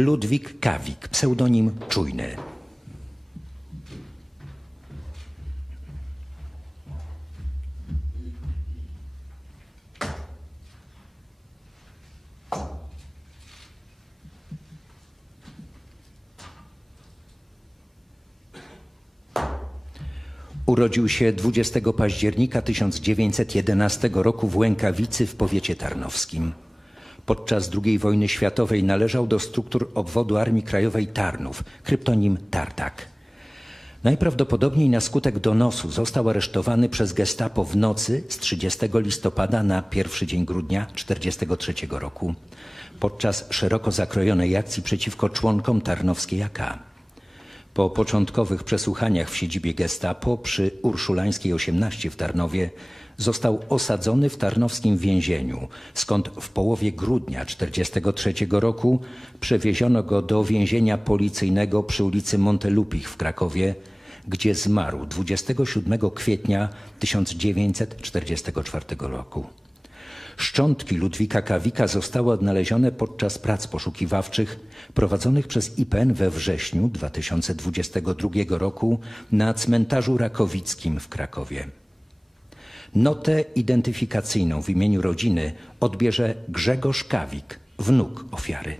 Ludwik Kawik, pseudonim Czujny. Urodził się 20 października 1911 roku w Łękawicy w powiecie tarnowskim. Podczas II wojny światowej należał do struktur obwodu Armii Krajowej Tarnów, kryptonim Tartak. Najprawdopodobniej na skutek donosu został aresztowany przez gestapo w nocy z 30 listopada na 1 dzień grudnia 1943 roku podczas szeroko zakrojonej akcji przeciwko członkom tarnowskiej AK. Po początkowych przesłuchaniach w siedzibie gestapo przy Urszulańskiej 18 w Tarnowie został osadzony w tarnowskim więzieniu, skąd w połowie grudnia 1943 roku przewieziono go do więzienia policyjnego przy ulicy Montelupich w Krakowie, gdzie zmarł 27 kwietnia 1944 roku. Szczątki Ludwika Kawika zostały odnalezione podczas prac poszukiwawczych prowadzonych przez IPN we wrześniu 2022 roku na cmentarzu Rakowickim w Krakowie. Notę identyfikacyjną w imieniu rodziny odbierze Grzegorz Kawik, wnuk ofiary.